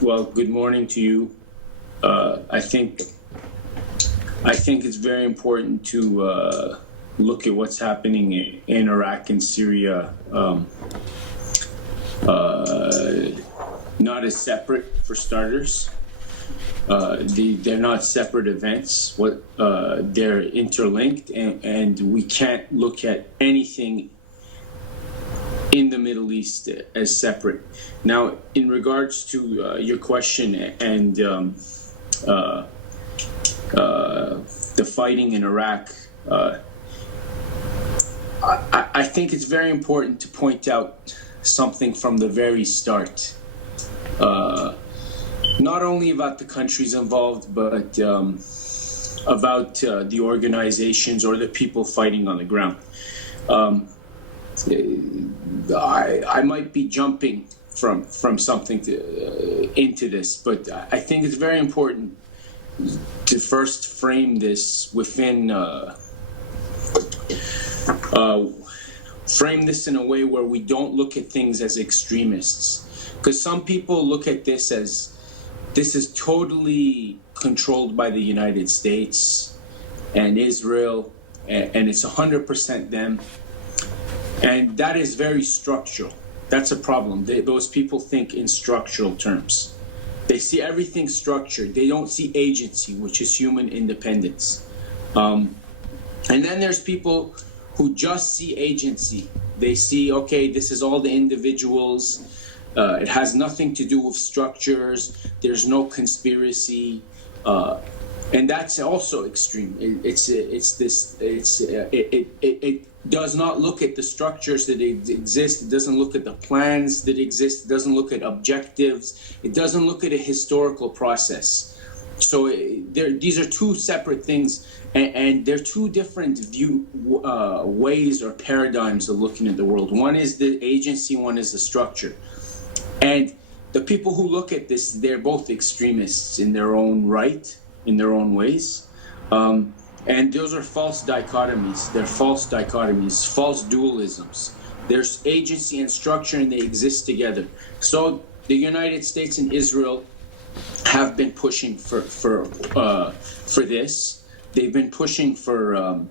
Well, good morning to you. I think it's very important to look at what's happening in Iraq and Syria, not as separate for starters. They're not separate events. They're interlinked, and we can't look at anything in the Middle East as separate. Now, in regards to your question and the fighting in Iraq, I think it's very important to point out something from the very start. Not only about the countries involved, but about the organizations or the people fighting on the ground. I might be jumping from something into this, but I think it's very important to first frame this within frame this in a way where we don't look at things as extremists, because some people look at this as this is totally controlled by the United States and Israel, and it's 100% them. And that is very structural. That's a problem. Those people think in structural terms. They see everything structured. They don't see agency, which is human independence. And then there's people who just see agency. They see, okay, this is all the individuals. It has nothing to do with structures. There's no conspiracy. And that's also extreme. It does not look at the structures that exist. It doesn't look at the plans that exist. It doesn't look at objectives. It doesn't look at a historical process. So these are two separate things, and they're two different ways or paradigms of looking at the world. One is the agency, one is the structure. And the people who look at this, they're both extremists in their own right, in their own ways. And those are false dichotomies. They're false dichotomies, false dualisms. There's agency and structure, and they exist together. So the United States and Israel have been pushing for this. They've been pushing for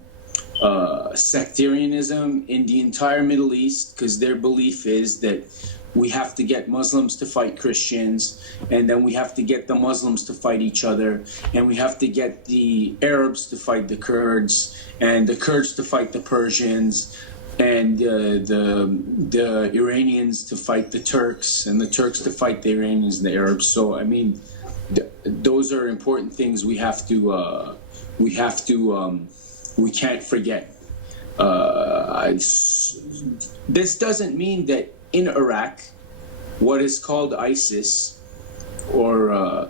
sectarianism in the entire Middle East, because their belief is that we have to get Muslims to fight Christians, and then we have to get the Muslims to fight each other, and we have to get the Arabs to fight the Kurds, and the Kurds to fight the Persians, and the Iranians to fight the Turks, and the Turks to fight the Iranians and the Arabs. So, I mean, those are important things we can't forget. This doesn't mean that in Iraq, what is called ISIS, or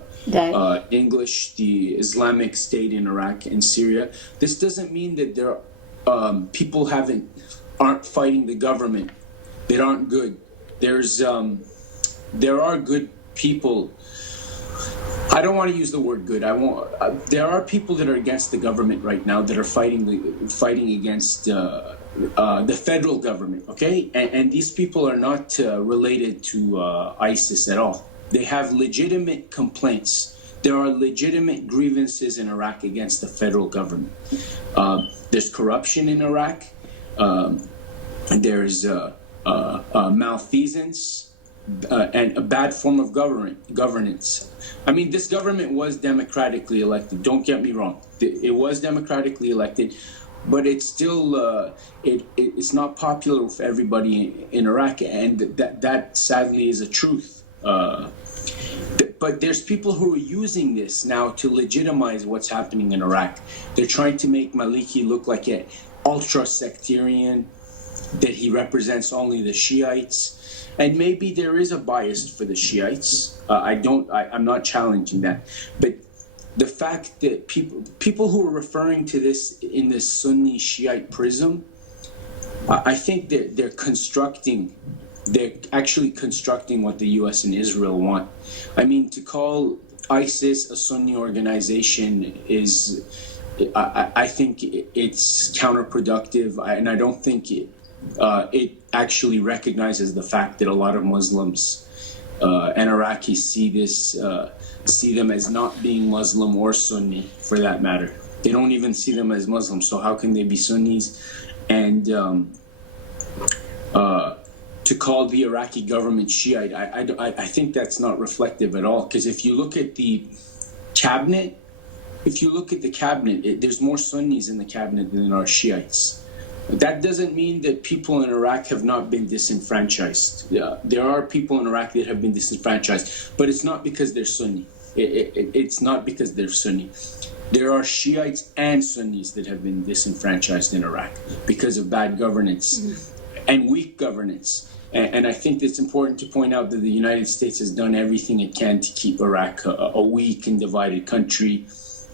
English, the Islamic State in Iraq and Syria, this doesn't mean that people aren't fighting the government that aren't good. There are good people. I don't want to use the word good. There are people that are against the government right now that are fighting against the federal government, okay? And these people are not related to ISIS at all. They have legitimate complaints. There are legitimate grievances in Iraq against the federal government. There's corruption in Iraq. There's malfeasance and a bad form of governance. I mean, this government was democratically elected. Don't get me wrong. It was democratically elected, but it's still it's not popular with everybody in Iraq, and that sadly is a truth. But there's people who are using this now to legitimize what's happening in Iraq. They're trying to make Maliki look like an ultra-sectarian, that he represents only the Shiites. And maybe there is a bias for the Shiites. I'm not challenging that. But the fact that people who are referring to this in this Sunni Shiite prism, I think that they're actually constructing what the U.S. and Israel want. I mean, to call ISIS a Sunni organization is, I think it's counterproductive, and I don't think it actually recognizes the fact that a lot of Muslims and Iraqis see them as not being Muslim or Sunni, for that matter. They don't even see them as Muslims, so how can they be Sunnis? And to call the Iraqi government Shiite, I think that's not reflective at all, because if you look at the cabinet, there's more Sunnis in the cabinet than there are Shiites. That doesn't mean that people in Iraq have not been disenfranchised. There are people in Iraq that have been disenfranchised, but it's not because they're Sunni. It's not because they're Sunni. There are Shiites and Sunnis that have been disenfranchised in Iraq because of bad governance and weak governance. And I think it's important to point out that the United States has done everything it can to keep Iraq a weak and divided country.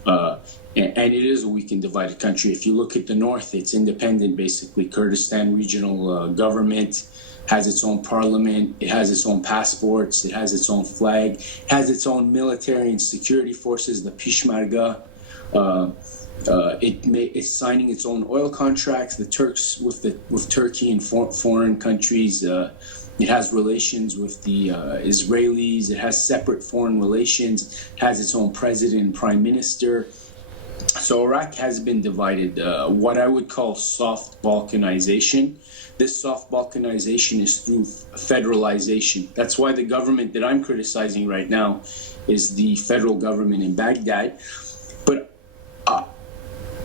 And it is a weak and divided country. If you look at the north, it's independent, basically. Kurdistan regional government has its own parliament. It has its own passports. It has its own flag. It has its own military and security forces, the Peshmerga. It's signing its own oil contracts. The Turks with Turkey and foreign countries. It has relations with the Israelis. It has separate foreign relations. It has its own president and prime minister. So Iraq has been divided, what I would call soft balkanization. This soft balkanization is through federalization. That's why the government that I'm criticizing right now is the federal government in Baghdad. But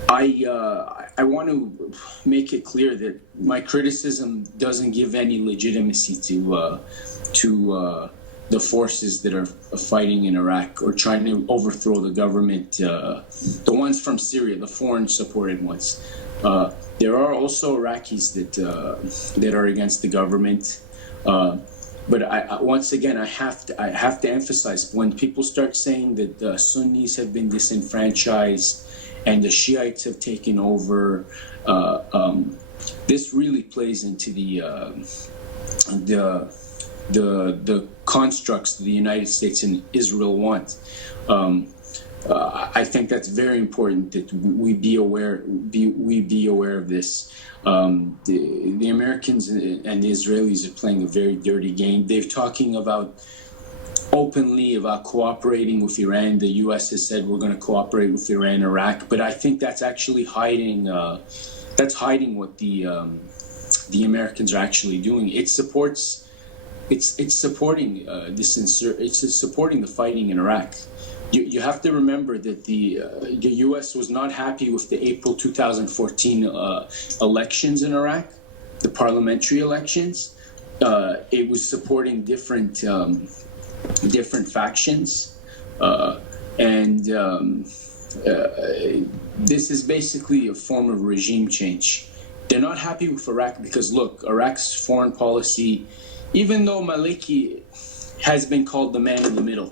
I want to make it clear that my criticism doesn't give any legitimacy to the forces that are fighting in Iraq or trying to overthrow the government, the ones from Syria, the foreign-supported ones. There are also Iraqis that are against the government. But once again, I have to emphasize, when people start saying that the Sunnis have been disenfranchised and the Shiites have taken over, this really plays into the constructs that the United States and Israel want. I think that's very important that we be aware of this. The Americans and the Israelis are playing a very dirty game. They're talking openly about cooperating with Iran. The U.S. has said we're going to cooperate with Iran and Iraq, but I think that's actually hiding. That's hiding what the Americans are actually doing. It's supporting the fighting in Iraq. You have to remember that the U.S. was not happy with the April 2014 elections in Iraq, the parliamentary elections. It was supporting different factions, and this is basically a form of regime change. They're not happy with Iraq because, look, Iraq's foreign policy, even though Maliki has been called the man in the middle,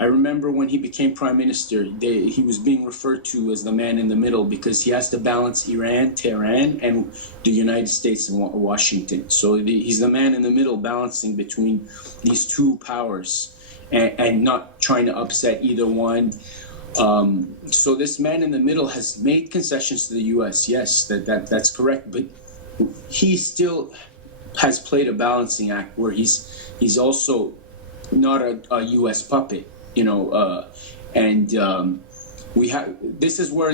I remember when he became prime minister, he was being referred to as the man in the middle because he has to balance Iran, Tehran, and the United States and Washington. So he's the man in the middle, balancing between these two powers and not trying to upset either one. So this man in the middle has made concessions to the U.S. Yes, that's correct, but he still has played a balancing act where he's also not a U.S. puppet. We have. This is where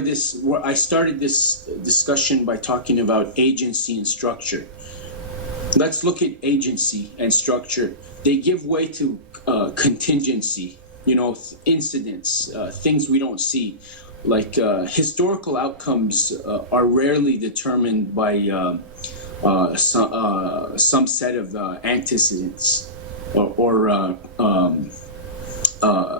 I started this discussion by talking about agency and structure. Let's look at agency and structure. They give way to contingency. Incidents, things we don't see, like historical outcomes are rarely determined by some set of antecedents or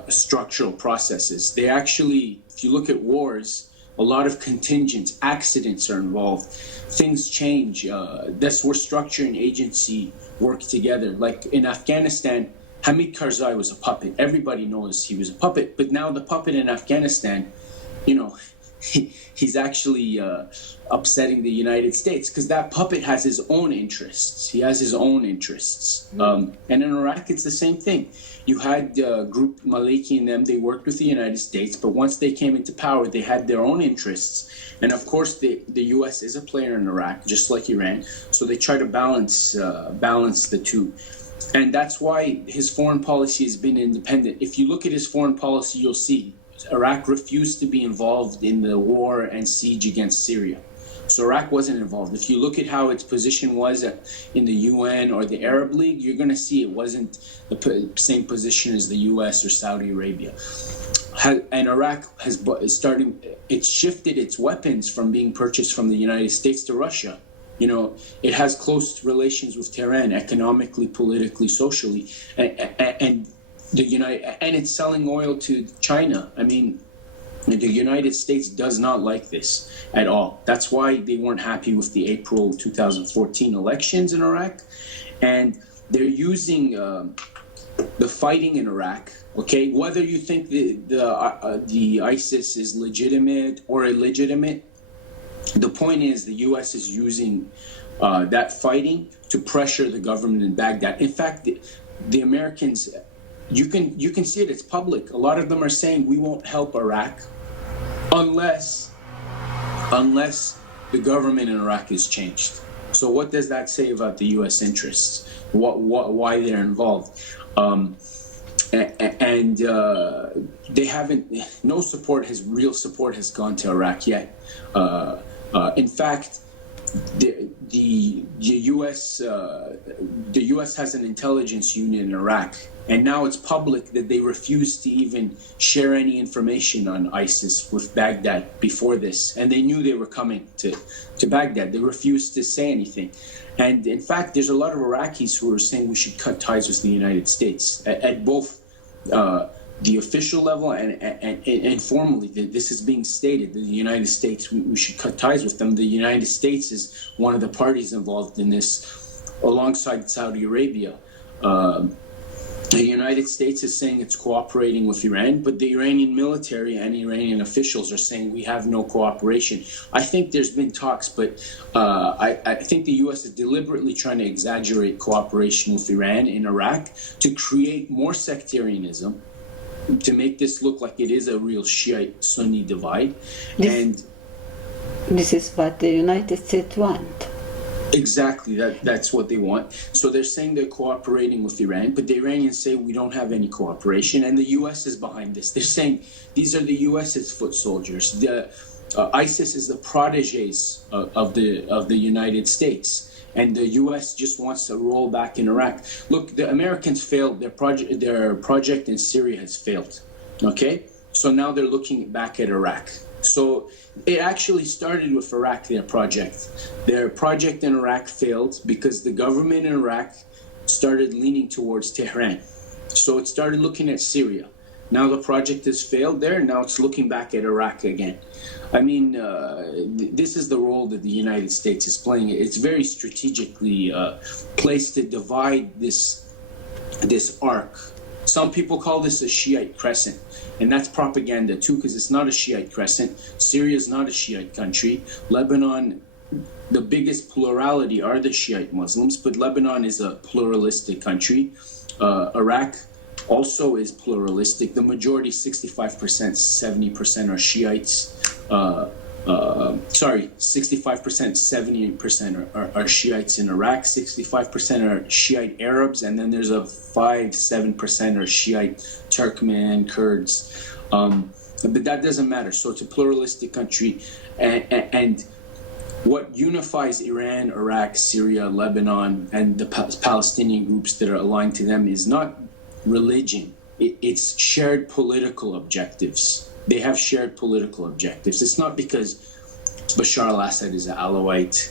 structural processes. They actually, if you look at wars, a lot of contingents, accidents are involved. Things change. That's where structure and agency work together. Like in Afghanistan, Hamid Karzai was a puppet. Everybody knows he was a puppet. But now the puppet in Afghanistan, he's actually upsetting the United States because that puppet has his own interests. He has his own interests. And in Iraq, it's the same thing. You had group Maliki and them, they worked with the United States, but once they came into power, they had their own interests. And of course, the U.S. is a player in Iraq, just like Iran. So they try to balance the two. And that's why his foreign policy has been independent. If you look at his foreign policy, you'll see Iraq refused to be involved in the war and siege against Syria. So Iraq wasn't involved. If you look at how its position was in the UN or the Arab League, you're going to see it wasn't the same position as the US or Saudi Arabia. And Iraq it's shifted its weapons from being purchased from the United States to Russia. You know, it has close relations with Tehran, economically, politically, socially, and it's selling oil to China. I mean, the United States does not like this at all. That's why they weren't happy with the April 2014 elections in Iraq, and they're using the fighting in Iraq. Okay, whether you think the ISIS is legitimate or illegitimate, the point is the U.S. is using that fighting to pressure the government in Baghdad. In fact, the Americans, you can see it. It's public. A lot of them are saying we won't help Iraq unless the government in Iraq is changed. So what does that say about the U.S. interests? Why they're involved? And they haven't. No real support has gone to Iraq yet. In fact, the U.S. has an intelligence unit in Iraq, and now it's public that they refused to even share any information on ISIS with Baghdad before this, and they knew they were coming to Baghdad. They refused to say anything. And in fact, there's a lot of Iraqis who are saying we should cut ties with the United States at both the official level and informally. This is being stated that the United States, we should cut ties with them. The United States is one of the parties involved in this alongside Saudi Arabia. The United States is saying it's cooperating with Iran, but the Iranian military and Iranian officials are saying we have no cooperation. I think there's been talks, but I think the U.S. is deliberately trying to exaggerate cooperation with Iran in Iraq to create more sectarianism, to make this look like it is a real Shiite-Sunni divide. This is what the United States want. Exactly, that's what they want. So they're saying they're cooperating with Iran, but the Iranians say we don't have any cooperation, and the U.S. is behind this. They're saying these are the U.S.'s foot soldiers. The ISIS is the proteges of the United States, and the U.S. just wants to roll back in Iraq. Look, the Americans failed. Their project in Syria has failed. Okay, so now they're looking back at Iraq. So it actually started with Iraq, their project. Their project in Iraq failed because the government in Iraq started leaning towards Tehran. So it started looking at Syria. Now the project has failed there. Now it's looking back at Iraq again. I mean, this is the role that the United States is playing. It's very strategically placed to divide this arc. Some people call this a Shiite crescent, and that's propaganda too, because it's not a Shiite crescent. Syria is not a Shiite country. Lebanon, the biggest plurality are the Shiite Muslims, but Lebanon is a pluralistic country. Iraq also is pluralistic. The majority, 65%, 70% are Shiites. 65%, 70% are Shiites in Iraq, 65% are Shiite Arabs, and then there's a 5-7% are Shiite Turkmen, Kurds. But that doesn't matter. So it's a pluralistic country. And what unifies Iran, Iraq, Syria, Lebanon, and the Palestinian groups that are aligned to them is not religion. It's shared political objectives. They have shared political objectives. It's not because Bashar al-Assad is an Alawite.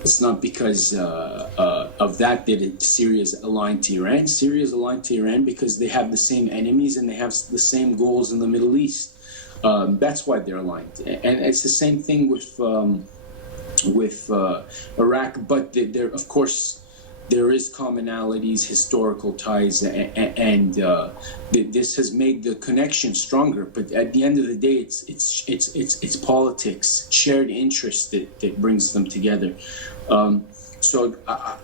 It's not because of that Syria is aligned to Iran. Syria is aligned to Iran because they have the same enemies and they have the same goals in the Middle East. That's why they're aligned. And it's the same thing with Iraq. But there, of course, there is commonalities, historical ties, and this has made the connection stronger. But at the end of the day, it's politics, shared interest that brings them together. So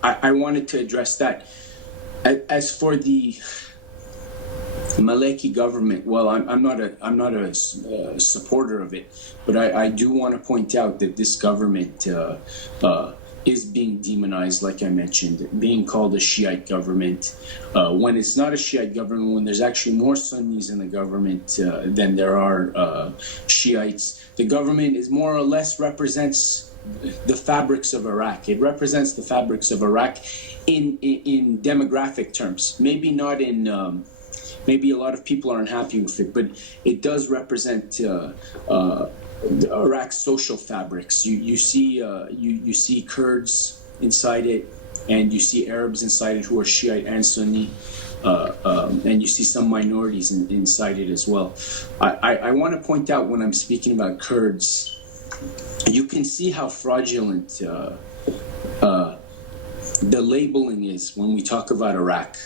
I wanted to address that. As for the Maliki government, well, I'm not a supporter of it, but I do want to point out that this government is being demonized, like I mentioned, being called a Shiite government, when it's not a Shiite government, when there's actually more Sunnis in the government than there are Shiites. The government is more or less represents the fabrics of Iraq. It represents the fabrics of Iraq in demographic terms. Maybe not in, maybe a lot of people aren't happy with it, but it does represent Iraq's social fabrics. You see Kurds inside it, and you see Arabs inside it who are Shiite and Sunni, and you see some minorities inside it as well. I want to point out when I'm speaking about Kurds, you can see how fraudulent the labeling is when we talk about Iraq.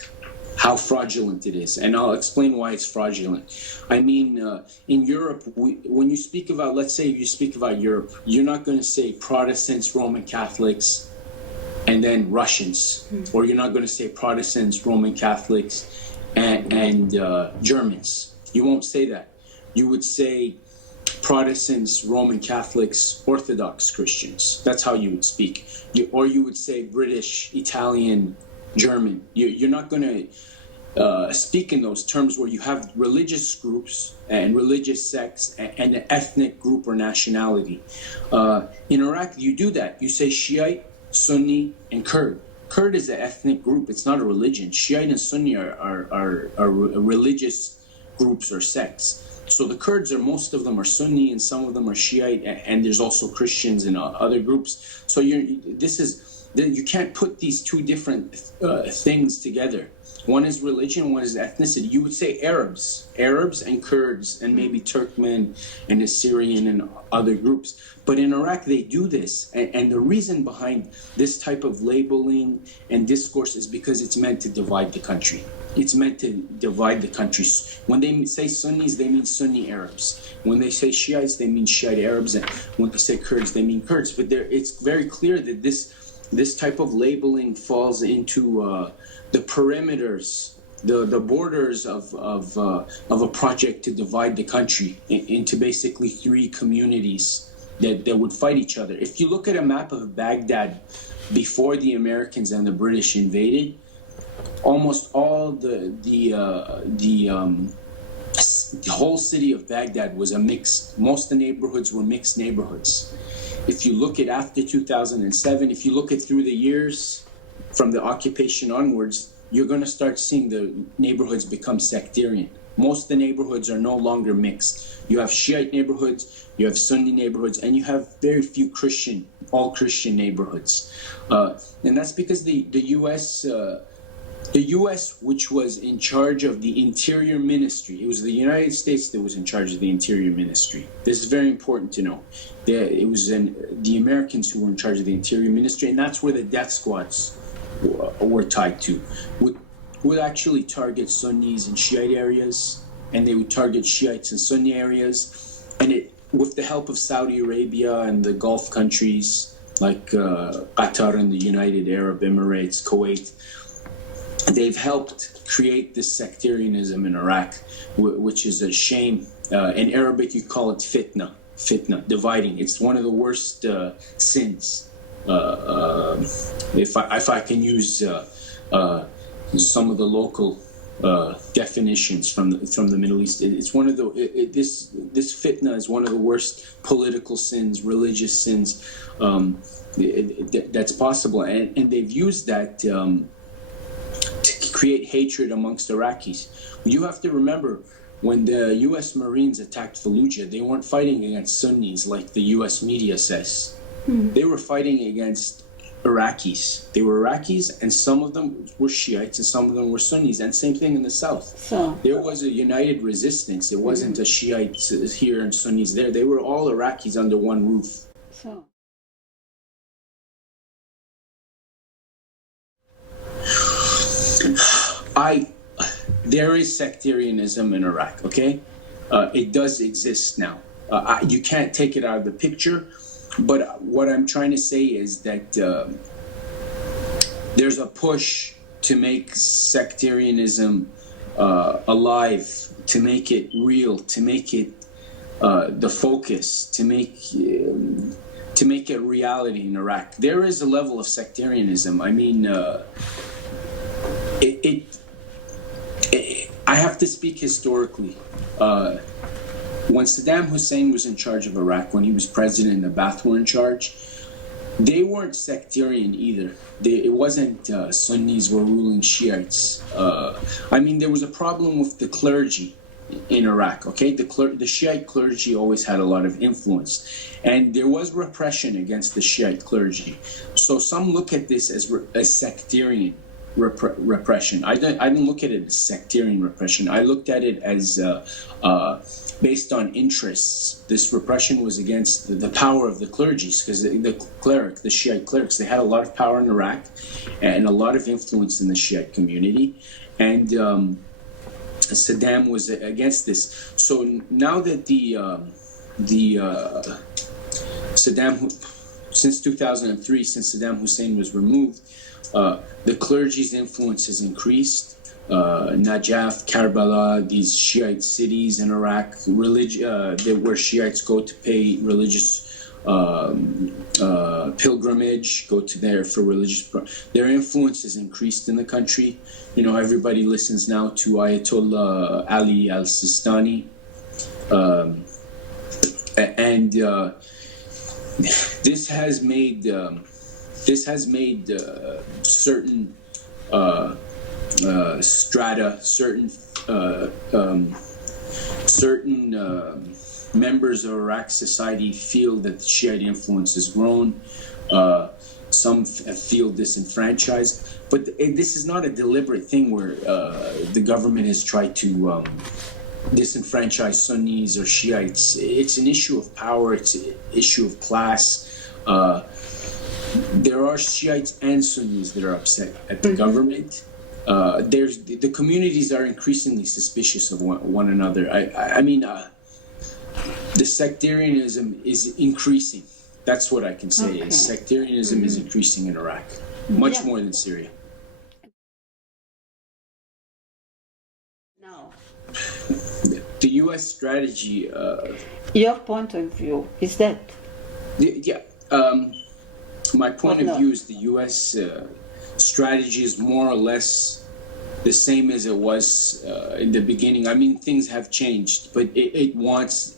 How fraudulent it is, and I'll explain why it's fraudulent. I mean, in Europe, when you speak about, let's say you speak about Europe, you're not going to say Protestants, Roman Catholics, and then Russians, or you're not going to say Protestants, Roman Catholics, and Germans. You won't say that. You would say Protestants, Roman Catholics, Orthodox Christians. That's how you would speak. Or you would say British, Italian, German. You're not going to speak in those terms where you have religious groups and religious sects and an ethnic group or nationality. In Iraq, you do that. You say Shiite, Sunni, and Kurd. Kurd is an ethnic group. It's not a religion. Shiite and Sunni are religious groups or sects. So the Kurds most of them are Sunni and some of them are Shiite, and there's also Christians and other groups. So you can't put these two different things together. One is religion, one is ethnicity. You would say Arabs and Kurds, and maybe Turkmen and Assyrian and other groups. But in Iraq, they do this. And the reason behind this type of labeling and discourse is because it's meant to divide the country. It's meant to divide the country. When they say Sunnis, they mean Sunni Arabs. When they say Shiites, they mean Shiite Arabs. And when they say Kurds, they mean Kurds. But it's very clear that this type of labeling falls into the perimeters, the borders of a project to divide the country into basically three communities that would fight each other. If you look at a map of Baghdad before the Americans and the British invaded, almost all the whole city of Baghdad was a mixed. Most of the neighborhoods were mixed neighborhoods. If you look at after 2007, if you look at through the years from the occupation onwards, you're going to start seeing the neighborhoods become sectarian. Most of the neighborhoods are no longer mixed. You have Shiite neighborhoods, you have Sunni neighborhoods, and you have very few all Christian neighborhoods. And that's because the U.S., which was in charge of the Interior Ministry, it was the United States that was in charge of the Interior Ministry. This is very important to know. It was the Americans who were in charge of the Interior Ministry, and that's where the death squads were tied to. Would actually target Sunnis and Shiite areas, and they would target Shiites and Sunni areas, and with the help of Saudi Arabia and the Gulf countries like Qatar and the United Arab Emirates, Kuwait, they've helped create this sectarianism in Iraq, which is a shame. In Arabic, you call it fitna, dividing. It's one of the worst sins. If I can use some of the local definitions from the Middle East, it's one of the this fitna is one of the worst political sins, religious sins that's possible, and they've used that to create hatred amongst Iraqis. You have to remember, when the U.S. Marines attacked Fallujah, they weren't fighting against Sunnis like the U.S. media says. They were fighting against Iraqis. They were Iraqis, and some of them were Shiites, and some of them were Sunnis, and same thing in the south. So there was a united resistance. It wasn't a Shiites here and Sunnis there. They were all Iraqis under one roof. So there is sectarianism in Iraq, okay? It does exist now. You can't take it out of the picture, but what I'm trying to say is that there's a push to make sectarianism alive, to make it real, to make it the focus, to to make it reality in Iraq. There is a level of sectarianism. I mean, I have to speak historically. When Saddam Hussein was in charge of Iraq, when he was president and the Ba'ath were in charge, they weren't sectarian either. It wasn't Sunnis were ruling Shiites. I mean, there was a problem with the clergy in Iraq, okay? The Shiite clergy always had a lot of influence, and there was repression against the Shiite clergy. So some look at this as sectarian repression. I didn't look at it as sectarian repression. I looked at it as based on interests. This repression was against the power of the clergy, because the Shiite clerics, they had a lot of power in Iraq and a lot of influence in the Shiite community, and Saddam was against this. So now that since 2003, since Saddam Hussein was removed, the clergy's influence has increased. Najaf, Karbala, these Shiite cities in Iraq, where Shiites go to pay religious pilgrimage, go to there for religious. Their influence has increased in the country. You know, everybody listens now to Ayatollah Ali al-Sistani, and this has made certain strata, certain members of Iraq society feel that the Shiite influence has grown. Some feel disenfranchised, but this is not a deliberate thing where the government has tried to disenfranchise Sunnis or Shiites. It's an issue of power. It's an issue of class. There are Shiites and Sunnis that are upset at the government. The communities are increasingly suspicious of one another. I mean, the sectarianism is increasing. That's what I can say. Okay. Sectarianism is increasing in Iraq, much more than Syria. No. The U.S. strategy. Your point of view is that? My point of view is the U.S. Strategy is more or less the same as it was in the beginning. I mean, things have changed, but it wants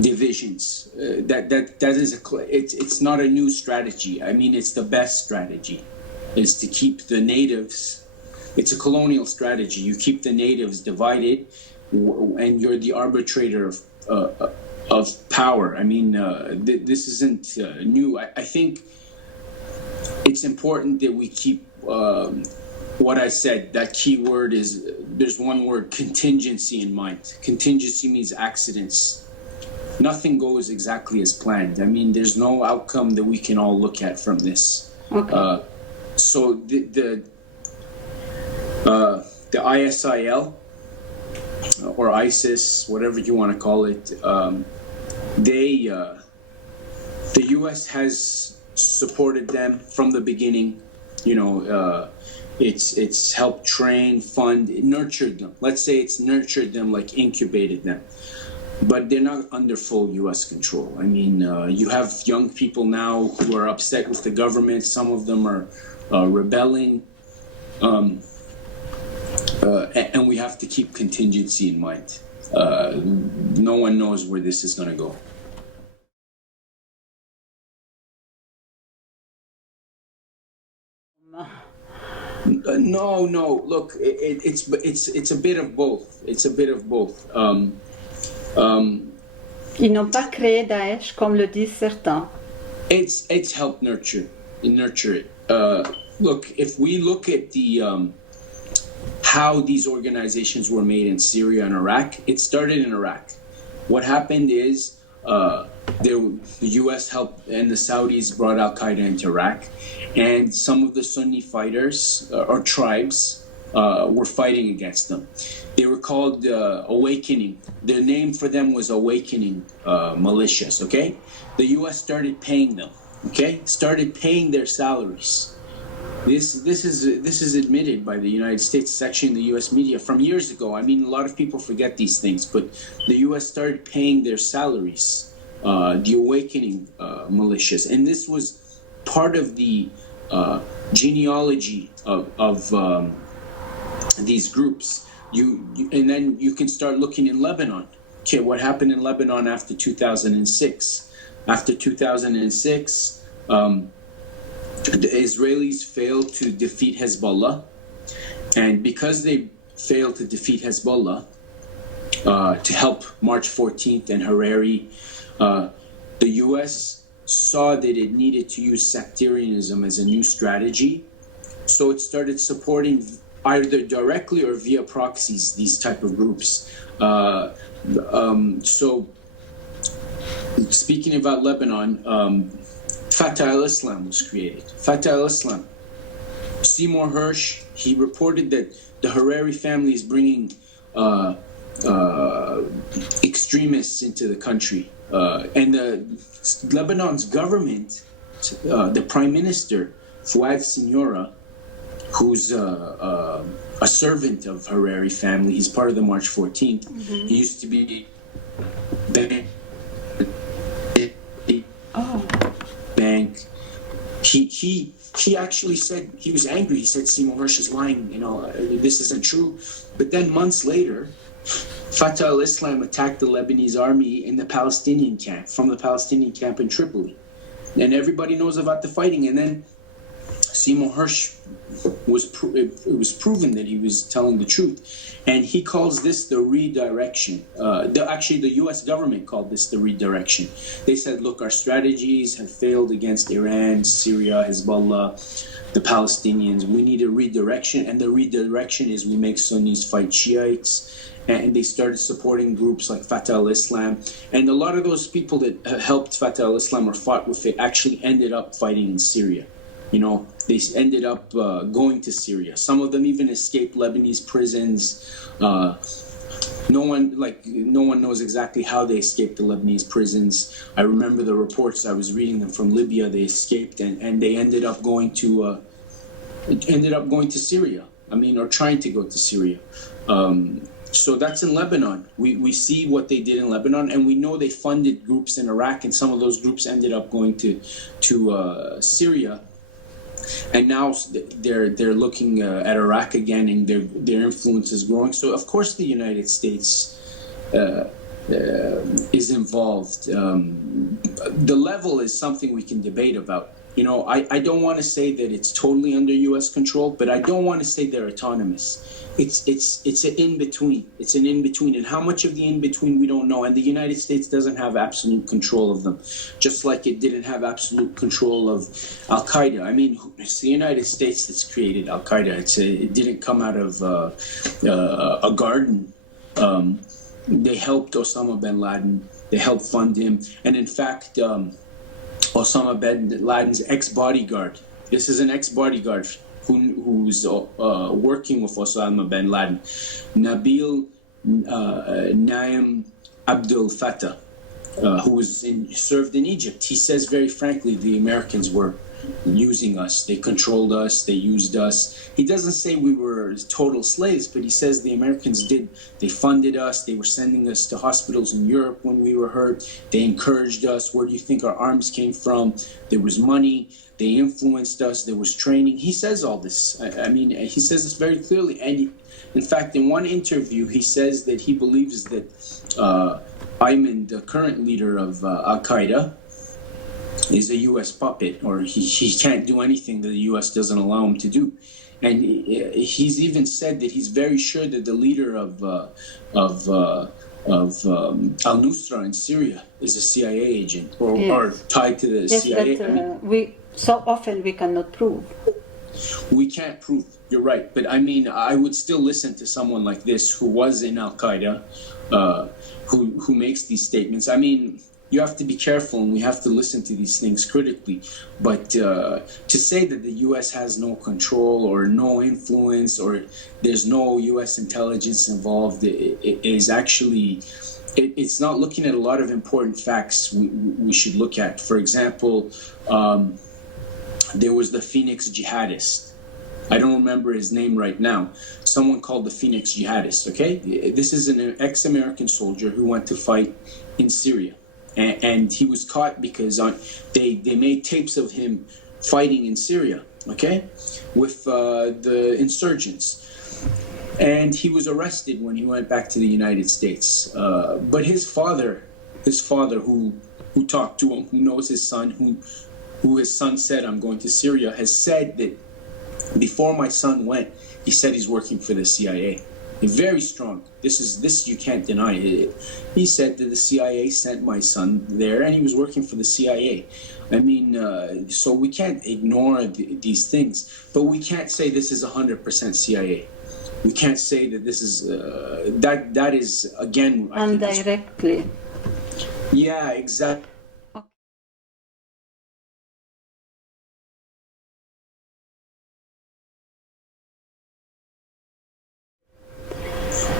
divisions. It's not a new strategy. I mean, it's the best strategy. It's to keep the natives. It's a colonial strategy. You keep the natives divided, and you're the arbitrator of power. I mean, this isn't new. I think it's important that we keep what I said. That key word is, there's one word, contingency, in mind. Contingency means accidents. Nothing goes exactly as planned. I mean, there's no outcome that we can all look at from this. Okay. So the ISIL or ISIS, whatever you want to call it, the U.S. has supported them from the beginning. You know, it's helped train, fund, nurtured them. Let's say it's nurtured them, like incubated them. But they're not under full U.S. control. I mean, you have young people now who are upset with the government. Some of them are rebelling. And we have to keep contingency in mind. No one knows where this is going to go. No. Look, it's a bit of both. It's a bit of both. Ils n'ont pas créé Daesh comme le disent certains. It's helped nurture it. Look, if we look at the how these organizations were made in Syria and Iraq, it started in Iraq. What happened is the U.S. helped and the Saudis brought Al-Qaeda into Iraq, and some of the Sunni fighters or tribes were fighting against them. They were called Awakening. Their name for them was Awakening militias, okay? The U.S. started paying them, okay? Started paying their salaries. This is admitted by the United States, it's actually in the U.S. media from years ago. I mean, a lot of people forget these things, but the U.S. started paying their salaries. The Awakening militias, and this was part of the genealogy of these groups. And then you can start looking in Lebanon. Okay, what happened in Lebanon after 2006? After 2006, the Israelis failed to defeat Hezbollah, and because they failed to defeat Hezbollah, to help March 14th and Hariri, the U.S. saw that it needed to use sectarianism as a new strategy, so it started supporting either directly or via proxies these type of groups. So speaking about Lebanon, Fatah al-Islam was created. Fatah al-Islam. Seymour Hersh, he reported that the Hariri family is bringing extremists into the country. And Lebanon's government, the prime minister, Fouad Siniora, who's a servant of Hariri family, he's part of the March 14th. Mm-hmm. He used to be bank. He actually said, he was angry. He said Seymour Hersh is lying, this isn't true. But then months later, Fatah al-Islam attacked the Lebanese army in the Palestinian camp, from the Palestinian camp in Tripoli. And everybody knows about the fighting. And then Seymour Hersh it was proven that he was telling the truth. And he calls this the redirection. Actually, the U.S. government called this the redirection. They said, look, our strategies have failed against Iran, Syria, Hezbollah, the Palestinians. We need a redirection. And the redirection is we make Sunnis fight Shiites. And they started supporting groups like Fatah al-Islam. And a lot of those people that helped Fatah al-Islam or fought with it actually ended up fighting in Syria. They ended up going to Syria. Some of them even escaped Lebanese prisons. No one knows exactly how they escaped the Lebanese prisons. I remember the reports, I was reading them from Libya. They escaped and they ended up going to Syria. Or trying to go to Syria. So that's in Lebanon. We see what they did in Lebanon, and we know they funded groups in Iraq, and some of those groups ended up going to Syria. And now they're looking at Iraq again, and their influence is growing. So of course the United States is involved. The level is something we can debate about. I don't want to say that it's totally under U.S. control, but I don't want to say they're autonomous. It's an in-between. It's an in-between. And how much of the in-between, we don't know. And the United States doesn't have absolute control of them, just like it didn't have absolute control of Al-Qaeda. It's the United States that's created Al-Qaeda. It didn't come out of a garden. They helped Osama bin Laden. They helped fund him. And in fact, Osama bin Laden's ex-bodyguard, this is an ex-bodyguard who's working with Osama bin Laden, Nabil Naim Abdel Fattah, who served in Egypt. He says very frankly, the Americans were using us. They controlled us. They used us. He doesn't say we were total slaves, but he says the Americans did. They funded us. They were sending us to hospitals in Europe when we were hurt. They encouraged us. Where do you think our arms came from? There was money. They influenced us. There was training. He says all this. He says this very clearly. And in fact, in one interview, he says that he believes that Ayman, the current leader of Al-Qaeda, is a U.S. puppet, or he can't do anything that the U.S. doesn't allow him to do. And he's even said that he's very sure that the leader of Al-Nusra in Syria is a CIA agent or tied to the CIA. But so often we cannot prove. We can't prove. You're right. But I would still listen to someone like this who was in Al-Qaeda, who makes these statements. You have to be careful, and we have to listen to these things critically. But to say that the U.S. has no control or no influence or there's no U.S. intelligence involved is actually, it's not looking at a lot of important facts we should look at. For example, there was the Phoenix jihadist. I don't remember his name right now. Someone called the Phoenix jihadist, okay? This is an ex-American soldier who went to fight in Syria. and he was caught because they made tapes of him fighting in Syria, okay, with the insurgents. And he was arrested when he went back to the United States. But his father who talked to him, who knows his son, who his son said, I'm going to Syria, has said that before my son went, he said he's working for the CIA. Very strong. This you can't deny it. He said that the CIA sent my son there, and he was working for the CIA. I mean, so we can't ignore these things, but we can't say this is 100% CIA. We can't say that this is that is again indirectly. Yeah, exactly.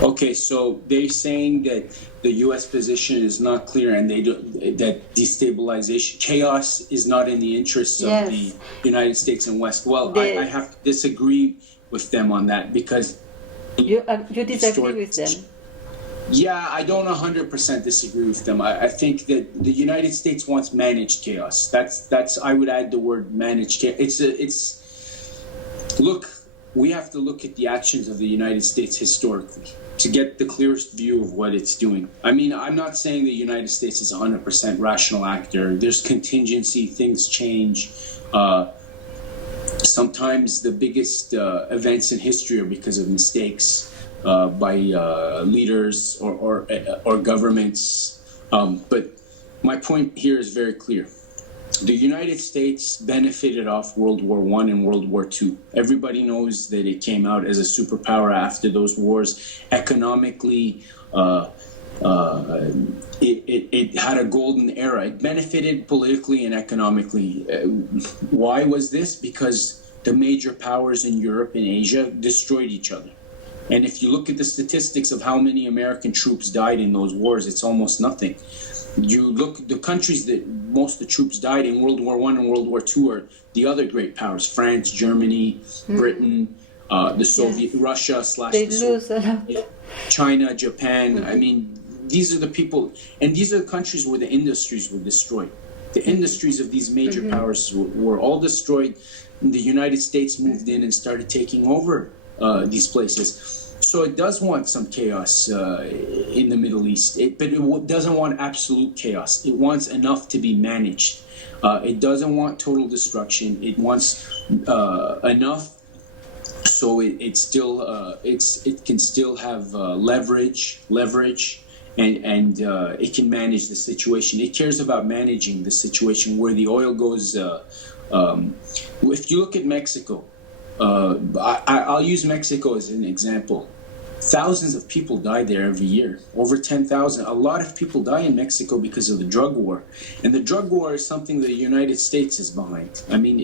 Okay, so they're saying that the U.S. position is not clear, and that destabilization, chaos is not in the interests of the United States and West. Well, I have to disagree with them on that, because you disagree with them. Yeah, I don't 100% disagree with them. I think that the United States wants managed chaos. That's I would add the word managed chaos. Look, we have to look at the actions of the United States historically to get the clearest view of what it's doing. I mean, I'm not saying the United States is a 100% rational actor. There's contingency, things change. Sometimes the biggest events in history are because of mistakes by leaders or governments. But my point here is very clear. The United States benefited off World War I and World War II. Everybody knows that it came out as a superpower after those wars. Economically, it had a golden era. It benefited politically and economically. Why was this? Because the major powers in Europe and Asia destroyed each other. And if you look at the statistics of how many American troops died in those wars, it's almost nothing. You look at the countries that most of the troops died in World War I and World War II are the other great powers: France, Germany, Britain, the Soviet, Russia / China, Japan. I mean, these are the people, and these are the countries where the industries were destroyed. The industries of these major powers were all destroyed. The United States moved in and started taking over these places. So it does want some chaos in the Middle East, but it doesn't want absolute chaos. It wants enough to be managed. It doesn't want total destruction. It wants enough so it can still have leverage, and it can manage the situation. It cares about managing the situation where the oil goes. If you look at Mexico, I'll use Mexico as an example. Thousands of people die there every year, over 10,000. A lot of people die in Mexico because of the drug war. And the drug war is something the United States is behind. I mean,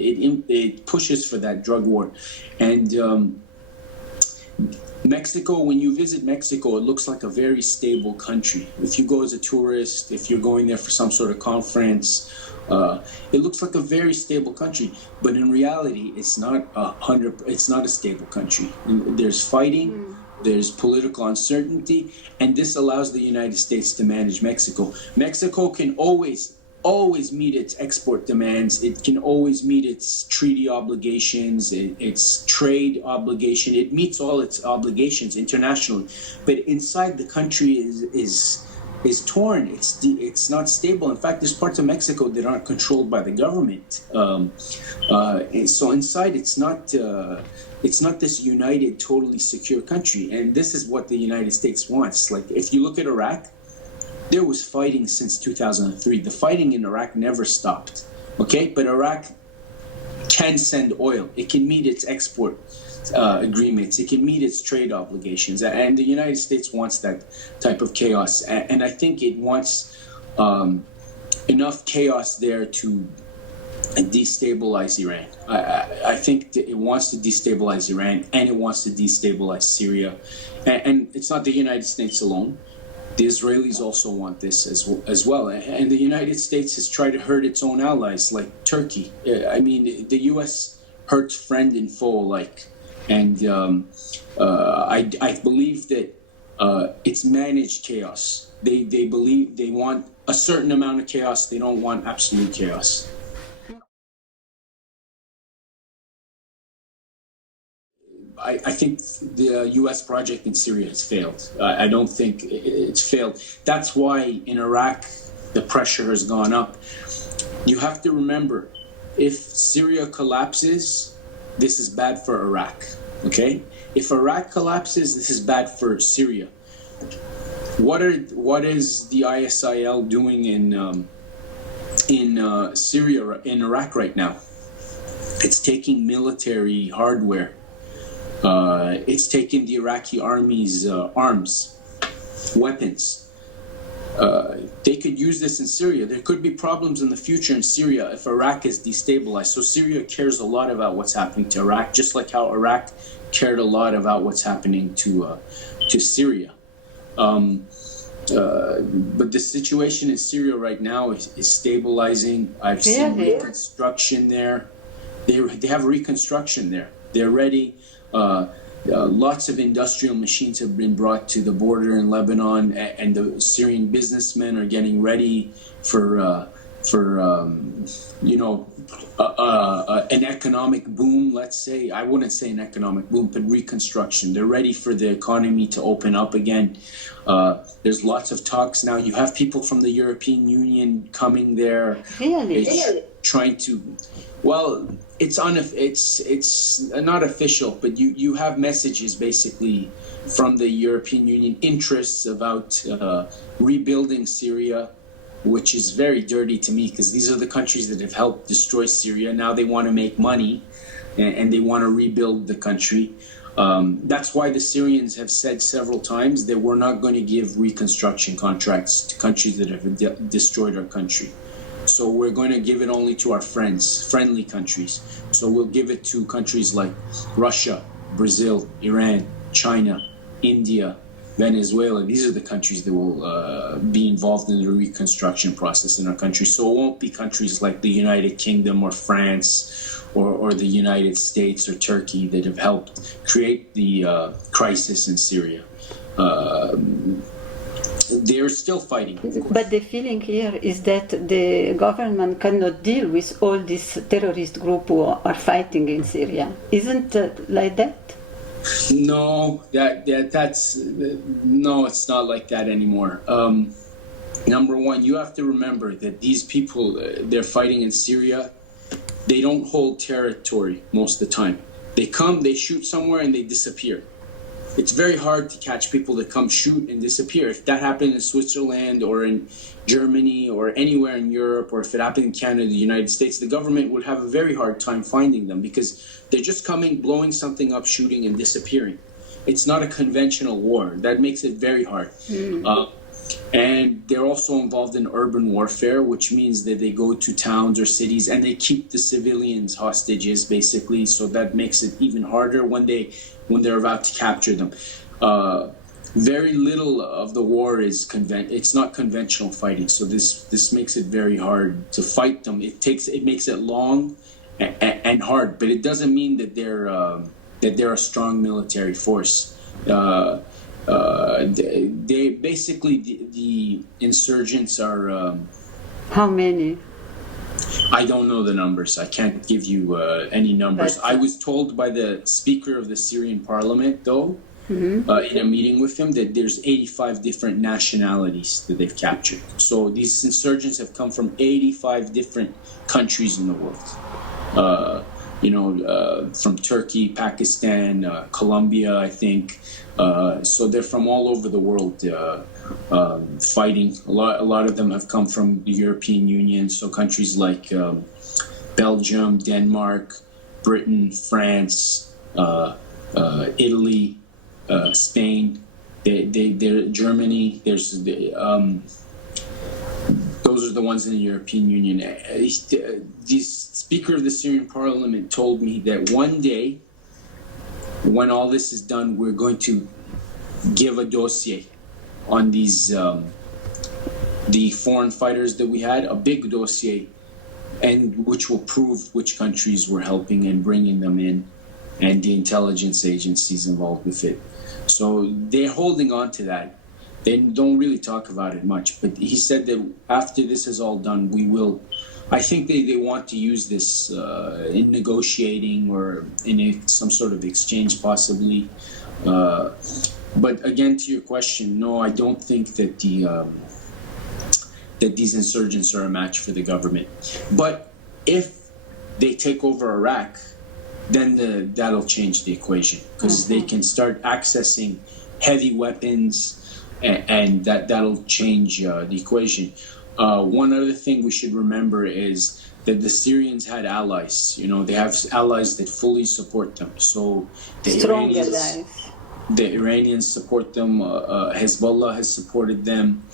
it pushes for that drug war. And Mexico, when you visit Mexico, it looks like a very stable country. If you go as a tourist, if you're going there for some sort of conference, it looks like a very stable country, but in reality, it's not it's not a stable country. There's fighting, there's political uncertainty, and this allows the United States to manage Mexico. Mexico can always meet its export demands. It can always meet its treaty obligations, its trade obligation. It meets all its obligations internationally, but inside the country is torn. It's not stable. In fact, there's parts of Mexico that aren't controlled by the government. So inside, it's not this united, totally secure country. And this is what the United States wants. Like, if you look at Iraq, there was fighting since 2003. The fighting in Iraq never stopped. Okay, but Iraq can send oil. It can meet its export agreements. It can meet its trade obligations, and the United States wants that type of chaos. And I think it wants enough chaos there to destabilize Iran. I think that it wants to destabilize Iran, and it wants to destabilize Syria. And it's not the United States alone. The Israelis also want this as well. And the United States has tried to hurt its own allies, like Turkey. I mean, the U.S. hurts friend and foe alike. And I believe that it's managed chaos they believe they want a certain amount of chaos. They don't want absolute chaos. I think the U.S. project in Syria has failed. I don't think it's failed. That's why in Iraq the pressure has gone up. You have to remember, if Syria collapses, this is bad for Iraq. Okay? If Iraq collapses, this is bad for Syria. What is the ISIL doing in Syria, in Iraq right now? It's taking military hardware. It's taking the Iraqi army's arms, weapons. They could use this in Syria. There could be problems in the future in Syria if Iraq is destabilized. So Syria cares a lot about what's happening to Iraq, just like how Iraq cared a lot about what's happening to Syria. But the situation in Syria right now is stabilizing. I've seen reconstruction there. They have reconstruction there. They're ready. Lots of industrial machines have been brought to the border in Lebanon, and the Syrian businessmen are getting ready for an economic boom, let's say. I wouldn't say an economic boom, but reconstruction. They're ready for the economy to open up again. There's lots of talks now. You have people from the European Union coming there. Really? Trying to, well, it's not official, but you have messages basically from the European Union interests about rebuilding Syria, which is very dirty to me because these are the countries that have helped destroy Syria. Now they want to make money and they want to rebuild the country. That's why the Syrians have said several times that we're not going to give reconstruction contracts to countries that have destroyed our country. So we're going to give it only to our friends, friendly countries. So we'll give it to countries like Russia, Brazil, Iran, China, India, Venezuela. These are the countries that will be involved in the reconstruction process in our country. So it won't be countries like the United Kingdom or France or the United States or Turkey that have helped create the crisis in Syria. They're still fighting. But the feeling here is that the government cannot deal with all these terrorist groups who are fighting in Syria. Isn't it like that? No, no, it's not like that anymore. Number one, you have to remember that these people, they're fighting in Syria. They don't hold territory most of the time. They come, they shoot somewhere, and they disappear. It's very hard to catch people that come shoot and disappear. If that happened in Switzerland or in Germany or anywhere in Europe, or if it happened in Canada, the United States, the government would have a very hard time finding them because they're just coming, blowing something up, shooting, and disappearing. It's not a conventional war. That makes it very hard. And they're also involved in urban warfare, which means that they go to towns or cities and they keep the civilians hostages, basically. So that makes it even harder when they're about to capture them. Very little of the war is it's not conventional fighting. So this makes it very hard to fight them. It makes it long and hard, but it doesn't mean that they're a strong military force. They basically the insurgents are. How many? I don't know the numbers. I can't give you any numbers. I was told by the Speaker of the Syrian Parliament, though, in a meeting with him, that there's 85 different nationalities that they've captured. So these insurgents have come from 85 different countries in the world. From Turkey, Pakistan, Colombia, I think. So they're from all over the world fighting. A lot of them have come from the European Union, so countries like Belgium, Denmark, Britain, France, Italy, Spain, they're Germany. Those are the ones in the European Union. The Speaker of the Syrian Parliament told me that one day, when all this is done, we're going to give a dossier on these the foreign fighters that we had, a big dossier, and which will prove which countries were helping and bringing them in, and the intelligence agencies involved with it. So they're holding on to that. They don't really talk about it much, but he said that after this is all done, we will. I think they want to use this in negotiating or in some sort of exchange, possibly. But again, to your question, no, I don't think that that these insurgents are a match for the government. But if they take over Iraq, then that'll change the equation, because they can start accessing heavy weapons, and that'll change the equation. One other thing we should remember is that the Syrians had allies. You know, they have allies that fully support them. So the Iranians support them. Hezbollah has supported them.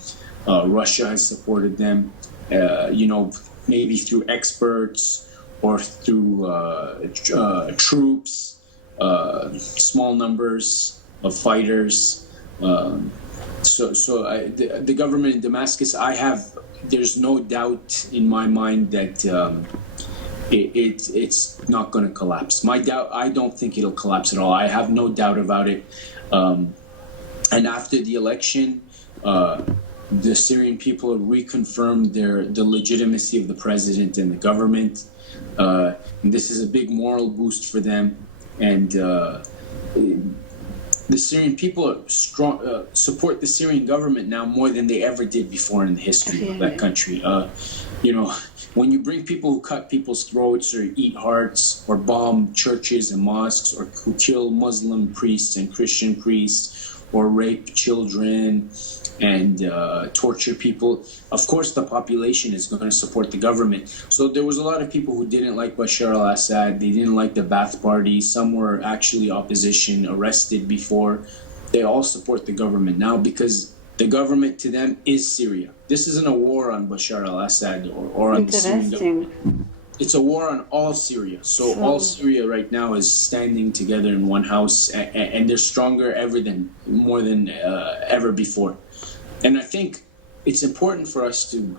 Russia has supported them. You know, maybe through experts or through troops, small numbers of fighters. The government in Damascus, there's no doubt in my mind that it's not going to collapse. I don't think it'll collapse at all. I have no doubt about it. And after the election, the Syrian people reconfirmed the legitimacy of the president and the government. And this is a big moral boost for them. And the Syrian people are strong, support the Syrian government now more than they ever did before in the history of that country. You know, when you bring people who cut people's throats or eat hearts or bomb churches and mosques, or who kill Muslim priests and Christian priests, or rape children and torture people, of course the population is going to support the government. So there was a lot of people who didn't like Bashar al-Assad. They didn't like the Ba'ath Party. Some were actually opposition, arrested before. They all support the government now because the government to them is Syria. This isn't a war on Bashar al-Assad or on the Syrian government. It's a war on all Syria. So all Syria right now is standing together in one house, and they're stronger more than ever before. And I think it's important for us to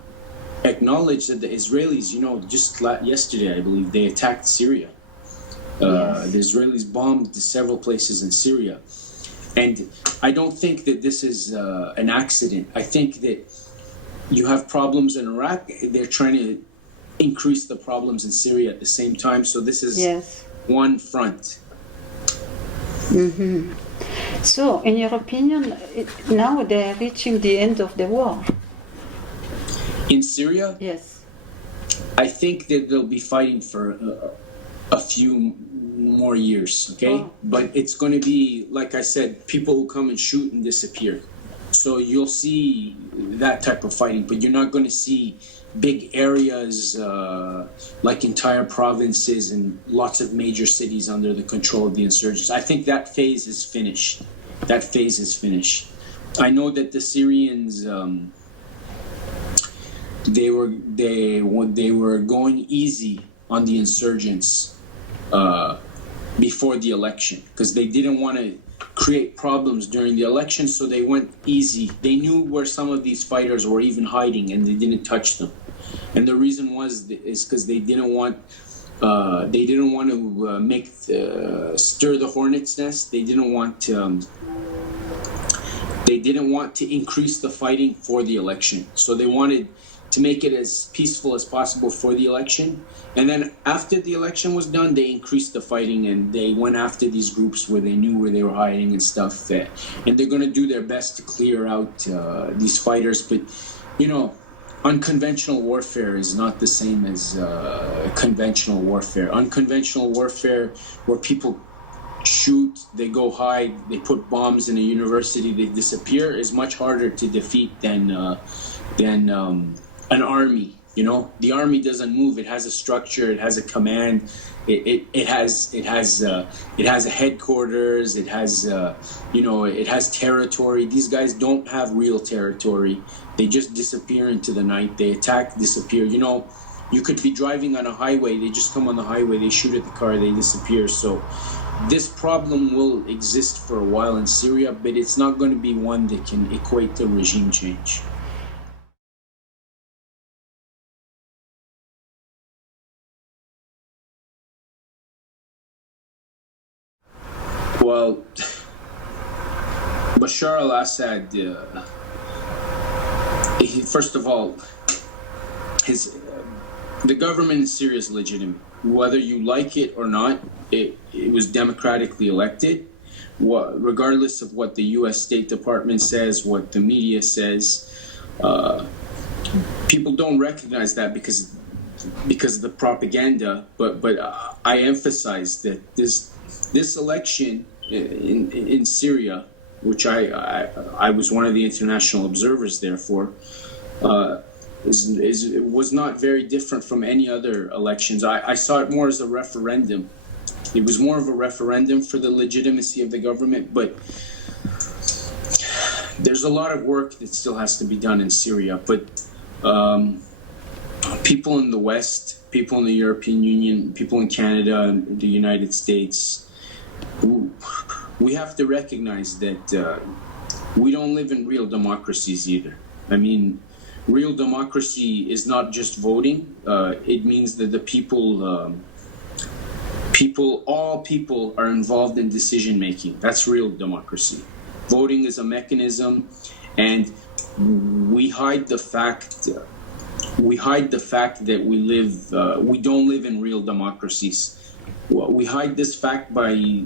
acknowledge that the Israelis, you know, just yesterday, I believe, they attacked Syria. The Israelis bombed several places in Syria. And I don't think that this is an accident. I think that you have problems in Iraq. They're trying to increase the problems in Syria at the same time. So this is one front. Mm-hmm. So, in your opinion, now they are reaching the end of the war? In Syria? Yes. I think that they'll be fighting for a few more years, okay? Oh. But it's going to be, like I said, people who come and shoot and disappear. So you'll see that type of fighting, but you're not going to see big areas like entire provinces and lots of major cities under the control of the insurgents. I think that phase is finished. I know that the Syrians they were going easy on the insurgents before the election because they didn't want to create problems during the election, so they went easy. They knew where some of these fighters were even hiding, and they didn't touch them. And the reason is because they didn't want to stir the hornet's nest. They didn't want to increase the fighting for the election. So they wanted to make it as peaceful as possible for the election. And then after the election was done, they increased the fighting and they went after these groups where they knew where they were hiding and stuff. And they're going to do their best to clear out these fighters. But, you know, unconventional warfare is not the same as conventional warfare. Unconventional warfare, where people shoot, they go hide, they put bombs in a university, they disappear, is much harder to defeat than an army. You know, the army doesn't move. It has a structure. It has a command. It has a headquarters. It has it has territory. These guys don't have real territory. They just disappear into the night. They attack, disappear. You know, you could be driving on a highway. They just come on the highway. They shoot at the car. They disappear. So this problem will exist for a while in Syria, but it's not going to be one that can equate to regime change. Well, Bashar al-Assad first of all, the government in Syria is legitimate. Whether you like it or not, it was democratically elected. Regardless of what the U.S. State Department says, what the media says, people don't recognize that because of the propaganda. But I emphasize that this election in Syria, which I was one of the international observers there for, was not very different from any other elections. I saw it more as a referendum. It was more of a referendum for the legitimacy of the government, but there's a lot of work that still has to be done in Syria. But people in the West, people in the European Union, people in Canada and the United States, we have to recognize that we don't live in real democracies either. I mean, real democracy is not just voting. It means that the all people are involved in decision making. That's real democracy. Voting is a mechanism, and we hide the fact that we don't live in real democracies. We hide this fact by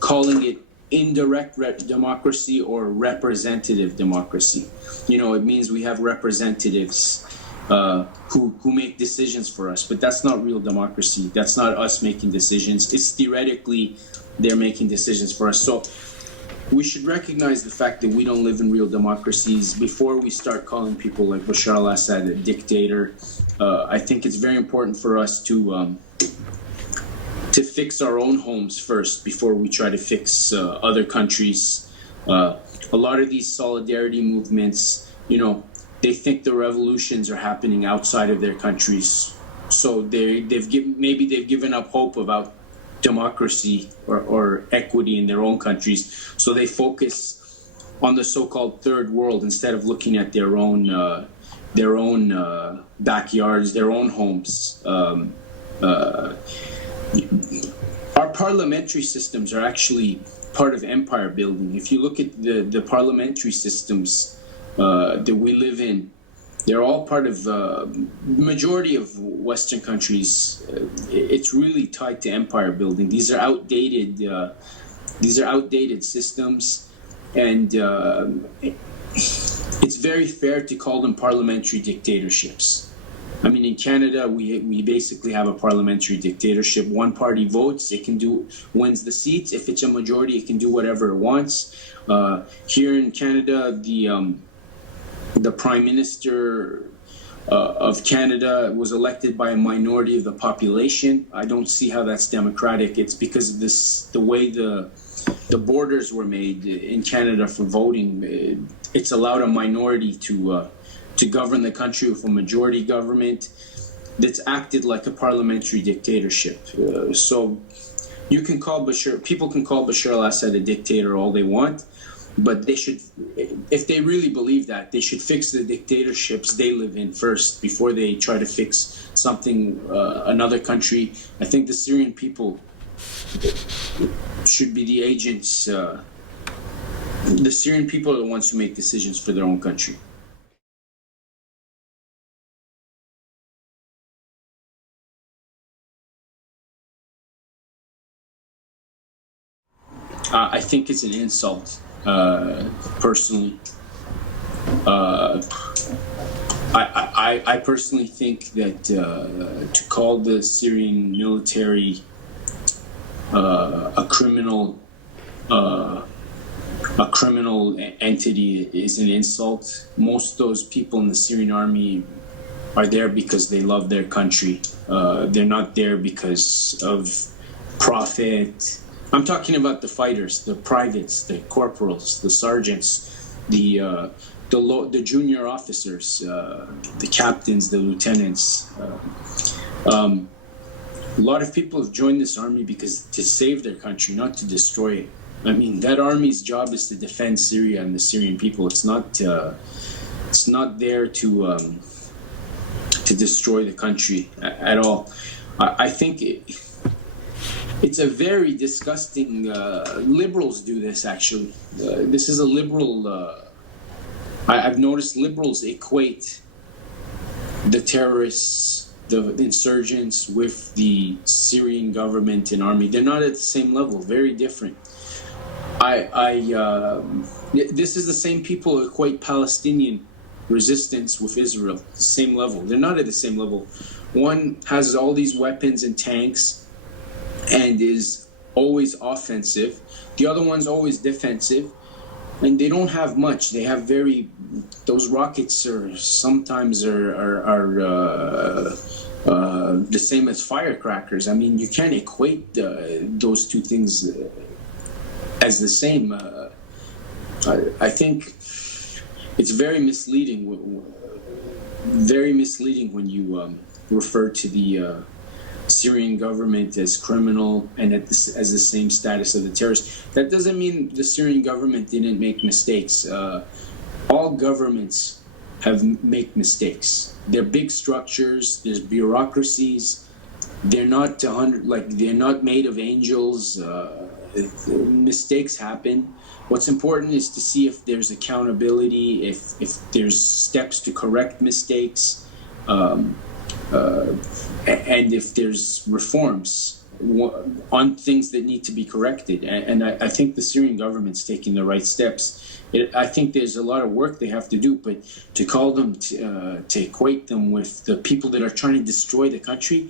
calling it indirect democracy or representative democracy. It means we have representatives who make decisions for us, but that's not real democracy. That's not us making decisions. It's theoretically they're making decisions for us. So we should recognize the fact that we don't live in real democracies before we start calling people like Bashar al-Assad a dictator. I think it's very important for us to fix our own homes first before we try to fix other countries. A lot of these solidarity movements, they think the revolutions are happening outside of their countries. So they've given up hope about democracy or equity in their own countries. So they focus on the so-called third world instead of looking at their own backyards, their own homes. Our parliamentary systems are actually part of empire building. If you look at the parliamentary systems that we live in, they're all part of the majority of Western countries. It's really tied to empire building. These are outdated systems, and it's very fair to call them parliamentary dictatorships. I mean, in Canada, we basically have a parliamentary dictatorship. One party votes, wins the seats. If it's a majority, it can do whatever it wants. Here in Canada, the Prime Minister of Canada was elected by a minority of the population. I don't see how that's democratic. It's because of the way the borders were made in Canada for voting. It's allowed a minority to govern the country with a majority government that's acted like a parliamentary dictatorship. So people can call Bashar al-Assad a dictator all they want, but they should, if they really believe that, they should fix the dictatorships they live in first before they try to fix something, another country. I think the Syrian people should be the agents. The Syrian people are the ones who make decisions for their own country. I think it's an insult, personally. I personally think that to call the Syrian military a criminal entity is an insult. Most of those people in the Syrian army are there because they love their country. They're not there because of profit. I'm talking about the fighters, the privates, the corporals, the sergeants, the junior officers, the captains, the lieutenants. A lot of people have joined this army because to save their country, not to destroy it. I mean, that army's job is to defend Syria and the Syrian people. It's not there to destroy the country at all. I think it's a very disgusting. Liberals do this, actually. This is a liberal I've noticed liberals equate the terrorists, the insurgents, with the Syrian government and army. They're not at the same level, very different. This is the same people who equate Palestinian resistance with Israel, the same level. They're not at the same level. One has all these weapons and tanks and is always offensive. The other one's always defensive. And they don't have much. They have those rockets are sometimes are the same as firecrackers. I mean, you can't equate those two things as the same. I think it's very misleading when you refer to the Syrian government as criminal and as the same status of the terrorists. That doesn't mean the Syrian government didn't make mistakes. All governments make mistakes. They're big structures. There's bureaucracies. They're not they're not made of angels. Mistakes happen. What's important is to see if there's accountability, if there's steps to correct mistakes. And if there's reforms on things that need to be corrected. And I think the Syrian government's taking the right steps. I think there's a lot of work they have to do, but to call them, to equate them with the people that are trying to destroy the country,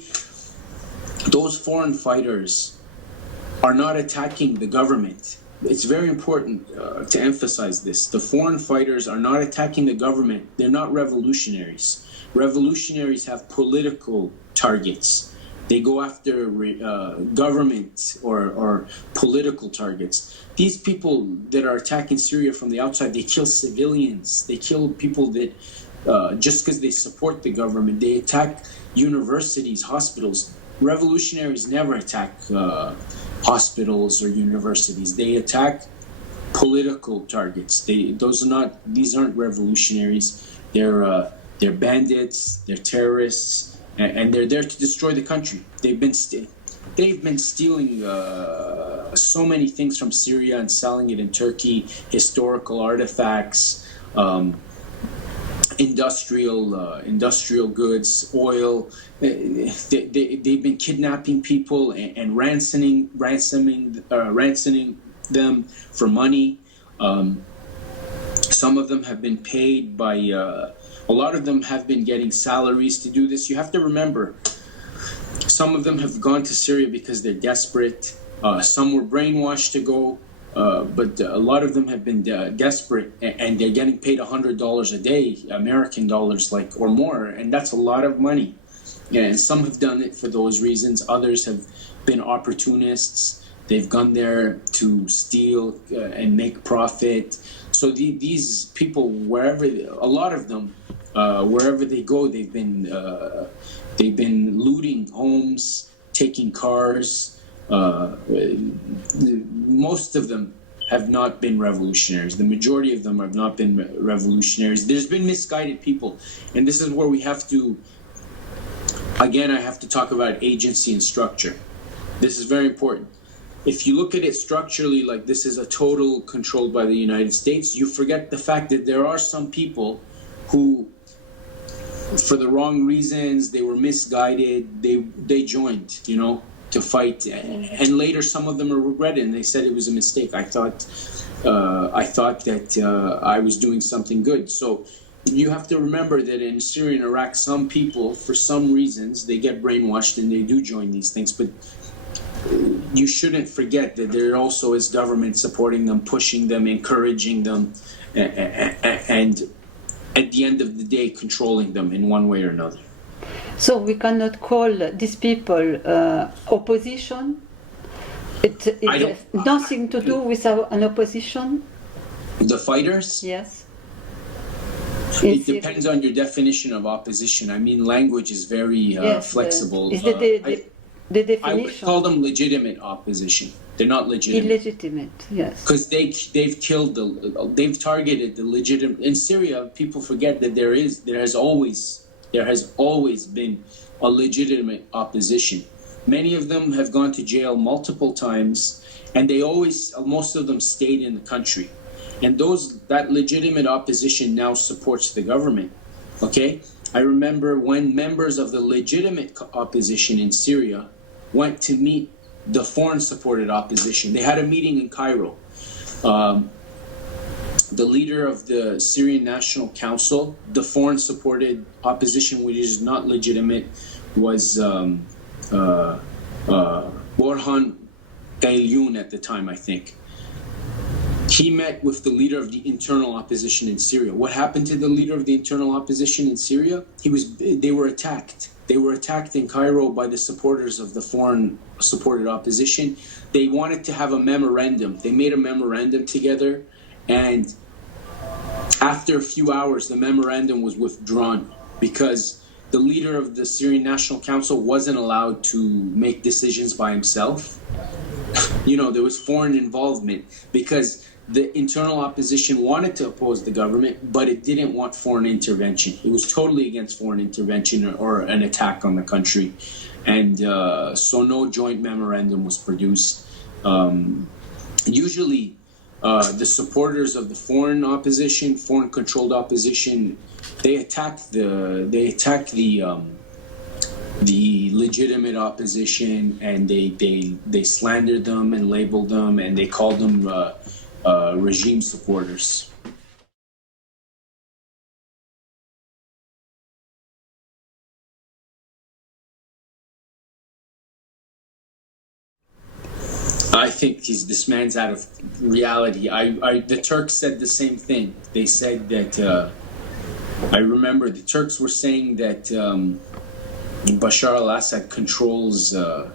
those foreign fighters are not attacking the government. It's very important to emphasize this. The foreign fighters are not attacking the government. They're not revolutionaries. Revolutionaries have political targets. They go after government or political targets. These people that are attacking Syria from the outside, they kill civilians. They kill people that just because they support the government. They attack universities, hospitals. Revolutionaries never attack hospitals or universities. They attack political targets. These aren't revolutionaries. They're bandits, they're terrorists, and they're there to destroy the country. They've been stealing so many things from Syria and selling it in Turkey, historical artifacts, industrial goods, oil. They've been kidnapping people and ransoming them for money. Some of them have been paid by. A lot of them have been getting salaries to do this. You have to remember, some of them have gone to Syria because they're desperate. Some were brainwashed to go, but a lot of them have been desperate, and they're getting paid $100 a day, American dollars, or more, and that's a lot of money. And some have done it for those reasons. Others have been opportunists. They've gone there to steal and make profit. So these people, a lot of them, wherever they go, they've been looting homes, taking cars. Most of them have not been revolutionaries. The majority of them have not been revolutionaries. There's been misguided people, and this is where we have to. Again, I have to talk about agency and structure. This is very important. If you look at it structurally, like this is a total controlled by the United States, you forget the fact that there are some people who, for the wrong reasons, they were misguided, they joined, to fight, and later some of them are regretted, and they said it was a mistake. I thought that I was doing something good. So you have to remember that in Syria and Iraq, some people, for some reasons, they get brainwashed and they do join these things, but you shouldn't forget that there also is government supporting them, pushing them, encouraging them, and at the end of the day, controlling them in one way or another. So we cannot call these people opposition? It has nothing to do with an opposition? The fighters? Yes. It depends on your definition of opposition. I mean, language is very flexible. Is the definition? I would call them legitimate opposition. They're not legitimate. Illegitimate, yes. Because they've targeted the legitimate. In Syria, people forget that there has always been a legitimate opposition. Many of them have gone to jail multiple times, and most of them stayed in the country. And that legitimate opposition now supports the government. Okay? I remember when members of the legitimate opposition in Syria went to meet the foreign-supported opposition. They had a meeting in Cairo. The leader of the Syrian National Council, the foreign-supported opposition, which is not legitimate, was Borhan Gailyoun at the time, I think. He met with the leader of the internal opposition in Syria. What happened to the leader of the internal opposition in Syria? They were attacked. They were attacked in Cairo by the supporters of the foreign-supported opposition. They wanted to have a memorandum. They made a memorandum together, and after a few hours, the memorandum was withdrawn because the leader of the Syrian National Council wasn't allowed to make decisions by himself. There was foreign involvement because the internal opposition wanted to oppose the government, but it didn't want foreign intervention. It was totally against foreign intervention or an attack on the country. And so no joint memorandum was produced. Usually, the supporters of the foreign opposition, foreign-controlled opposition, they attack the legitimate opposition, and they slander them and label them, and they call them regime supporters. I think this man's out of reality. The Turks said the same thing. They said that, I remember the Turks were saying that Bashar al-Assad controls, the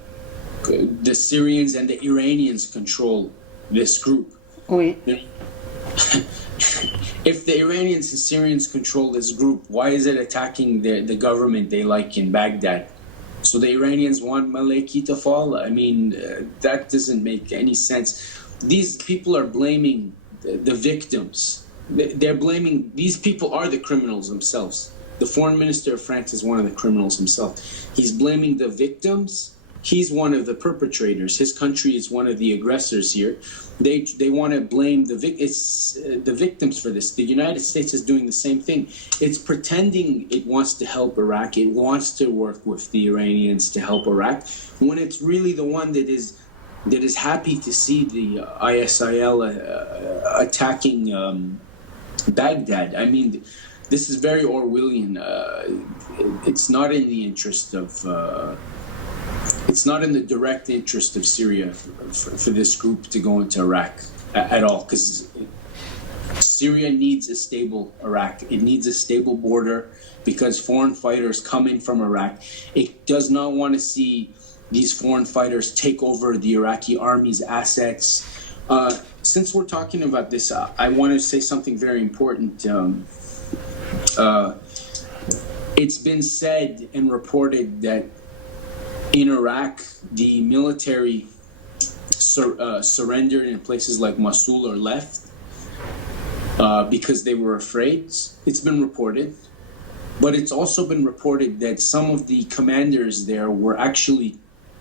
Syrians and the Iranians control this group. Oui. If the Iranians and Syrians control this group, why is it attacking the government they like in Baghdad? So the Iranians want Maliki to fall? I mean, that doesn't make any sense. These people are blaming the victims. They're blaming, these people are the criminals themselves. The foreign minister of France is one of the criminals himself. He's blaming the victims. He's one of the perpetrators. His country is one of the aggressors here. They want to blame the victims for this. The United States is doing the same thing. It's pretending it wants to help Iraq. It wants to work with the Iranians to help Iraq, when it's really the one that is happy to see the ISIL attacking Baghdad. I mean, this is very Orwellian. It's not in the interest of. It's not in the direct interest of Syria for this group to go into Iraq at all, because Syria needs a stable Iraq. It needs a stable border because foreign fighters come in from Iraq. It does not want to see these foreign fighters take over the Iraqi army's assets. Since we're talking about this, I want to say something very important. It's been said and reported that in Iraq, the military surrendered in places like Mosul or left because they were afraid. It's been reported. But it's also been reported that some of the commanders there were actually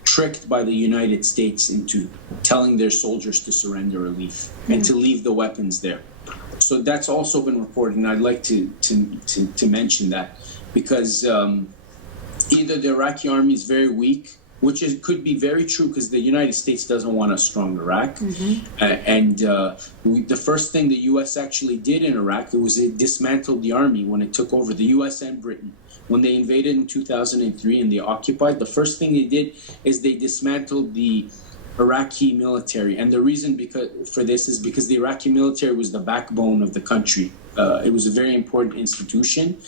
tricked by the United States into telling their soldiers to surrender or leave, and to leave the weapons there. So that's also been reported, and I'd like to mention that, because either the Iraqi army is very weak, which could be very true because the United States doesn't want a strong Iraq. The first thing the U.S. actually did in Iraq, it dismantled the army when it took over, the U.S. and Britain. When they invaded in 2003 and they occupied, the first thing they did is they dismantled the Iraqi military. And the reason for this is because the Iraqi military was the backbone of the country. It was a very important institution,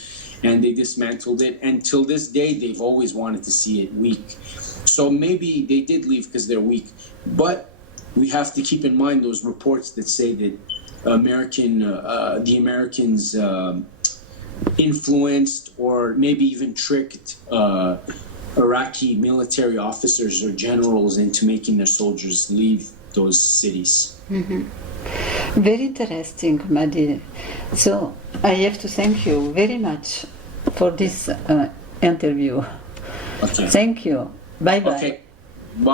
and they dismantled it. And till this day, they've always wanted to see it weak. So maybe they did leave because they're weak. But we have to keep in mind those reports that say that the Americans influenced or maybe even tricked Iraqi military officers or generals into making their soldiers leave those cities. Very interesting, Mahdi. So I have to thank you very much for this interview. Okay. Thank you. Bye-bye. Okay. Bye.